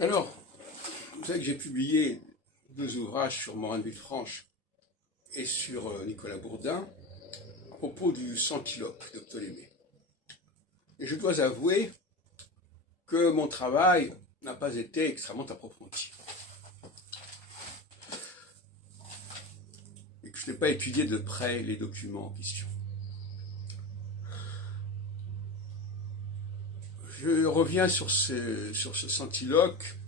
Alors, vous savez que j'ai publié 2 ouvrages sur Morin de Villefranche et sur Nicolas Bourdin à propos du Centiloque de Ptolémée. Et je dois avouer que mon travail n'a pas été extrêmement approfondi. Et que je n'ai pas étudié de près les documents en question. Je reviens sur ce Centiloque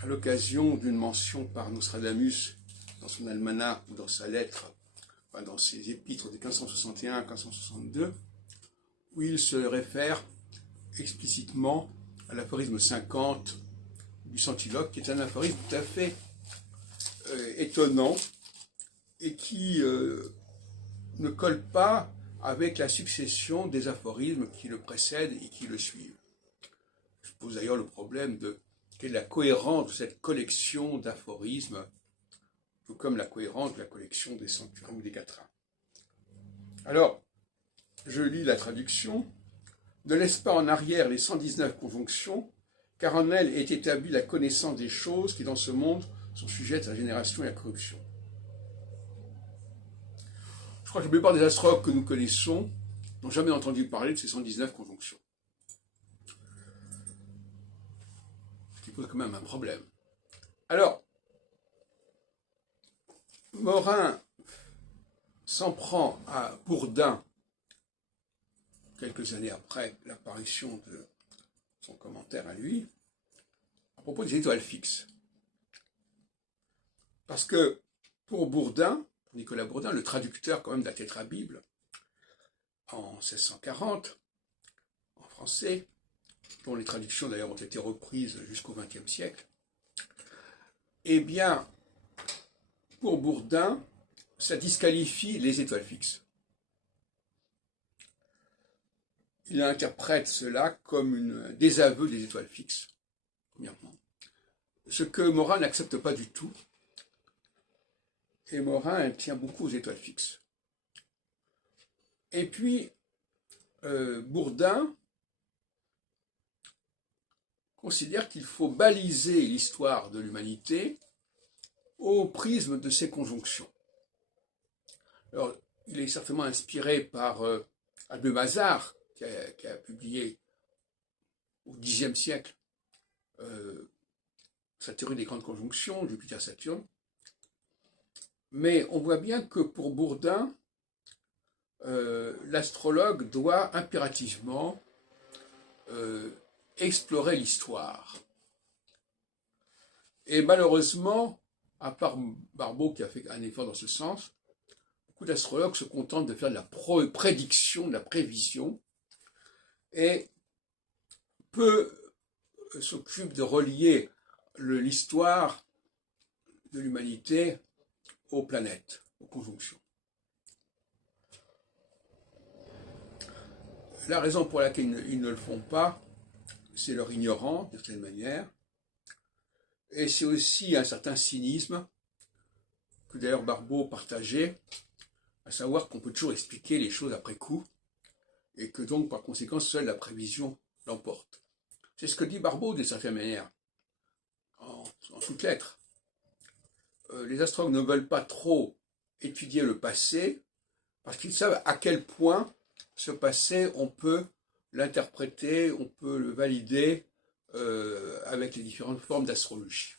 à l'occasion d'une mention par Nostradamus dans son almanach ou dans sa lettre, enfin dans ses épîtres de 1561 à 1562, où il se réfère explicitement à l'aphorisme 50 du Centiloque, qui est un aphorisme tout à fait étonnant et qui ne colle pas avec la succession des aphorismes qui le précèdent et qui le suivent. Je pose d'ailleurs le problème de quelle est la cohérence de cette collection d'aphorismes, tout comme la cohérence de la collection des centurions ou des quatrains. Alors, je lis la traduction. Ne laisse pas en arrière les 119 conjonctions, car en elles est établie la connaissance des choses qui, dans ce monde, sont sujettes à la génération et à la corruption. Je crois que la plupart des astrologues que nous connaissons n'ont jamais entendu parler de ces 119 conjonctions. Ce qui pose quand même un problème. Alors, Morin s'en prend à Bourdin quelques années après l'apparition de son commentaire à lui, à propos des étoiles fixes. Parce que pour Bourdin, Nicolas Bourdin, le traducteur quand même de la Tétrabible, en 1640, en français, dont les traductions d'ailleurs ont été reprises jusqu'au XXe siècle, eh bien, pour Bourdin, ça disqualifie les étoiles fixes. Il interprète cela comme un désaveu des étoiles fixes, premièrement. Ce que Morin n'accepte pas du tout. Et Morin tient beaucoup aux étoiles fixes. Et puis, Bourdin considère qu'il faut baliser l'histoire de l'humanité au prisme de ces conjonctions. Alors, il est certainement inspiré par Albert Mazar, qui a publié au Xe siècle sa théorie des grandes conjonctions, Jupiter-Saturne. Mais on voit bien que pour Bourdin, l'astrologue doit impérativement explorer l'histoire. Et malheureusement, à part Barbeau qui a fait un effort dans ce sens, beaucoup d'astrologues se contentent de faire de la prédiction, de la prévision, et peu s'occupent de relier l'histoire de l'humanité aux planètes, aux conjonctions. La raison pour laquelle ils ne le font pas, c'est leur ignorance, d'une certaine manière, et c'est aussi un certain cynisme, que d'ailleurs Barbeau partageait, à savoir qu'on peut toujours expliquer les choses après coup, et que donc, par conséquent, seule la prévision l'emporte. C'est ce que dit Barbeau, d'une certaine manière, en toutes lettres. Les astrologues ne veulent pas trop étudier le passé, parce qu'ils savent à quel point ce passé, on peut l'interpréter, on peut le valider avec les différentes formes d'astrologie.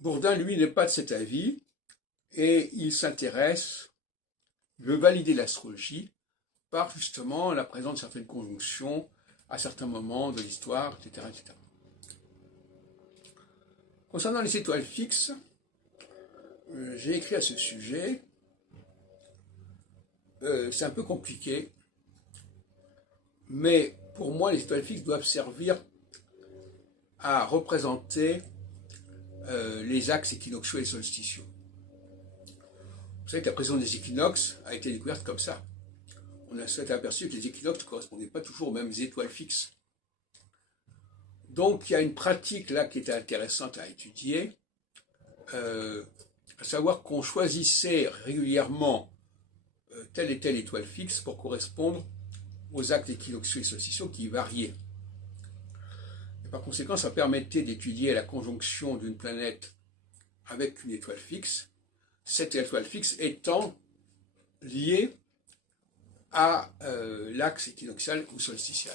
Bourdin, lui, n'est pas de cet avis, et il s'intéresse, il veut valider l'astrologie par justement la présence de certaines conjonctions à certains moments de l'histoire, etc., etc. Concernant les étoiles fixes, j'ai écrit à ce sujet. C'est un peu compliqué, mais pour moi, les étoiles fixes doivent servir à représenter les axes équinoxiaux et solsticiaux. Vous savez que la présence des équinoxes a été découverte comme ça. On s'est aperçu que les équinoxes ne correspondaient pas toujours aux mêmes étoiles fixes. Donc il y a une pratique là qui était intéressante à étudier, à savoir qu'on choisissait régulièrement telle et telle étoile fixe pour correspondre aux actes équinoxiaux et solsticiaux qui variaient. par conséquent, ça permettait d'étudier la conjonction d'une planète avec une étoile fixe, cette étoile fixe étant liée à l'axe équinoxial ou solsticial.